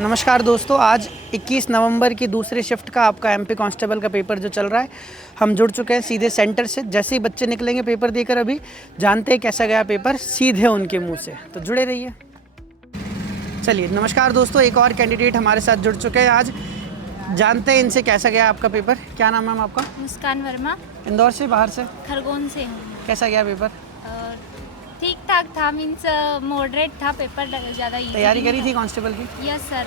नमस्कार दोस्तों, आज 21 नवंबर की दूसरी शिफ्ट का आपका एमपी कांस्टेबल का पेपर जो चल रहा है, हम जुड़ चुके हैं सीधे सेंटर से। जैसे ही बच्चे निकलेंगे पेपर देकर, अभी जानते हैं कैसा गया पेपर सीधे उनके मुंह से, तो जुड़े रहिए। चलिए नमस्कार दोस्तों, एक और कैंडिडेट हमारे साथ जुड़ चुके हैं। आज जानते हैं इनसे कैसा गया आपका पेपर। क्या नाम है मैम आपका? मुस्कान वर्मा। इंदौर से, बाहर से? खरगोन से हूँ। कैसा गया पेपर? ठीक ठाक था, मीन्स मॉडरेट था पेपर, ज़्यादा इजी। तैयारी करी थी कांस्टेबल की? Yes sir.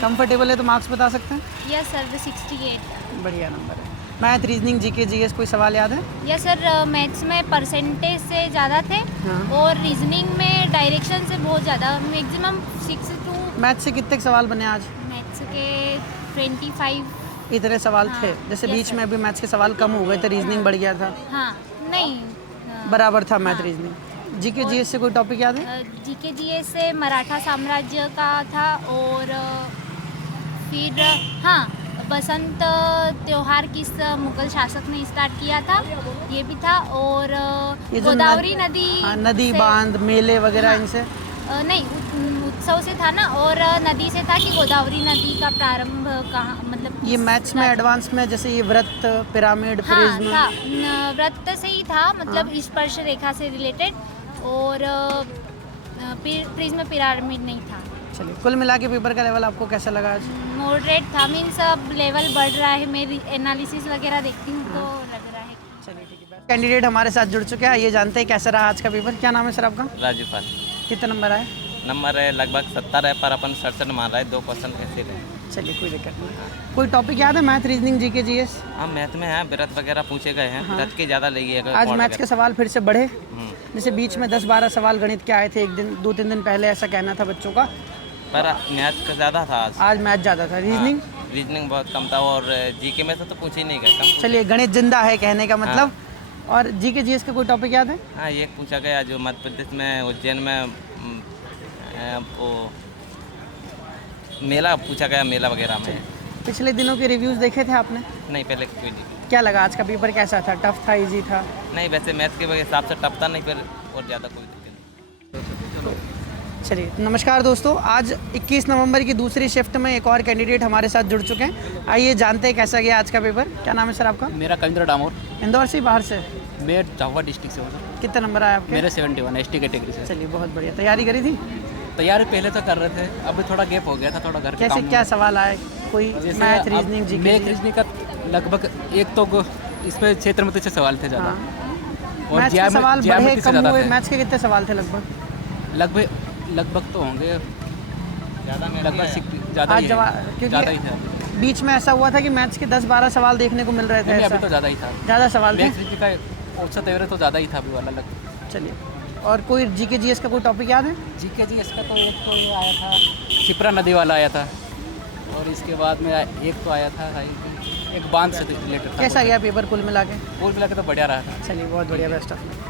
कंफर्टेबल है तो मार्क्स बता सकते हैं? Yes sir, 68। बढ़िया नंबर है। मैथ, रीजनिंग, जीके, जीएस कोई सवाल याद है? यस सर, मैथ्स में परसेंटेज से ज़्यादा थे। हाँ। और रीजनिंग में डायरेक्शन से बहुत ज़्यादा, मैक्सिमम 6 to। मैथ से कितने सवाल बने आज? मैथ्स के 25 इतने सवाल हाँ, थे? जैसे yes, बीच sir। में अभी मैथ्स के सवाल कम हो गए थे, रीजनिंग बढ़ गया था। हाँ, नहीं बराबर था मैथ हाँ। रीजनिंग। जीके जीएस से कोई टॉपिक याद है? जीके जीएस से मराठा साम्राज्य का था, और फिर हाँ, बसंत त्योहार किस मुगल शासक ने स्टार्ट किया था, ये भी था। और ये जो गोदावरी नदी, नदी से- बांध मेले वगैरह, हाँ। इनसे? नहीं, उत्सव से था ना, और नदी से था कि गोदावरी नदी का प्रारंभ कहाँ, मतलब ये मैथ्स में एडवांस में, जैसे ये व्रत, पिरामिड, हाँ प्रिज्म? था, व्रत से ही था, मतलब स्पर्श रेखा से रिलेटेड। और प्रिज्म पिरामिड नहीं था। चलिए, कुल मिला के पेपर का लेवल आपको कैसा लगा आज? मॉडरेट था, मीन्स अब लेवल बढ़ रहा है, मेरी एनालिसिस वगैरह देखती हूँ तो लग रहा है। चलिए ठीक है। कैंडिडेट हमारे साथ जुड़ चुके हैं, ये जानते हैं कैसा रहा आज का पेपर। क्या नाम है सर आपका? राजूपाल। कितने नंबर आए? नंबर है लगभग 70 है, पर अपन 67 मान रहा है, 2% कैसे रहे। चलिए कोई दिक्कत नहीं। कोई टॉपिक याद है? Math, reasoning, GK, GS? हाँ, मैथ में है, व्रत वगैरह पूछे गए हैं। व्रत के ज़्यादा लगी है आज मैथ्स के सवाल फिर से बढ़े। हम्म। जैसे बीच में 10-12 सवाल गणित के आए थे, एक दिन 2-3 दिन पहले ऐसा कहना था बच्चों का। पर मैथ का ज़्यादा था आज। आज मैथ ज़्यादा था। रीजनिंग? रीजनिंग बहुत कम था, और जीके में तो पूछे ही नहीं गए, कम। चलिए, गणित जिंदा है कहने का मतलब। और जीके जीएस का कोई टॉपिक याद है? हाँ, ये पूछा गया जो मध्य प्रदेश में उज्जैन में वो मेला पूछा गया, मेला वगैरह में। पिछले दिनों के रिव्यूज़ देखे थे आपने? नहीं, पहले कोई नहीं। क्या लगा आज का पेपर कैसा था? टफ था, इजी था? नहीं, वैसे मैथ के हिसाब से टफ था नहीं, फिर और ज़्यादा कोई दिक्कत नहीं। चलिए नमस्कार दोस्तों, आज 21 नवंबर की दूसरी शिफ्ट में एक और कैंडिडेट हमारे साथ जुड़ चुके हैं। आइए जानते हैं कैसा गया आज का पेपर। क्या नाम है सर आपका? मेरा कविंद्र डामोर। इंदौर से, बाहर से? मैं झाबुआ डिस्ट्रिक्ट से हूँ सर। कितने नंबर आए आपके? मेरे 71 एसटी कैटेगरी से। चलिए बहुत बढ़िया। तैयारी करी थी? तैयारी पहले तो कर रहे थे, अभी थोड़ा गैप हो गया था, थोड़ा घर के कैसे काम क्या सवाल आए? कोई जैसे मैथ, अब रीजनिंग, जीके? मैथ रीजनिंग का लगभग एक तो इसमें क्षेत्र में से सवाल थे ज़्यादा। और मैथ्स के सवाल बढ़े ज्यामिति से कम ज़्यादा हुए? थे। मैथ्स के कितने सवाल थे लगभग? लगभग तो होंगे लगभग ज़्यादा आज ही जवाब है, ज़्यादा ही था। बीच में ऐसा हुआ था कि मैथ्स के 10-12 सवाल देखने को मिल रहे थे। नहीं, ऐसा? अभी तो ज़्यादा ही था। ज़्यादा सवाल थे? मैथ रीजनिंग का औसत एवरेज तो ज़्यादा ही था अभी वाला चलिए, और कोई जीके जीएस का कोई टॉपिक याद है? जीके जी इसका तो एक तो ये आया था, क्षिप्रा नदी वाला आया था। और इसके बाद में एक तो आया था एक बांध से रिलेटेड था। कैसा गया पेपर कुल मिला के? कुल मिला के तो बढ़िया रहा था। चलिए बहुत बढ़िया, बेस्ट ऑफ लक।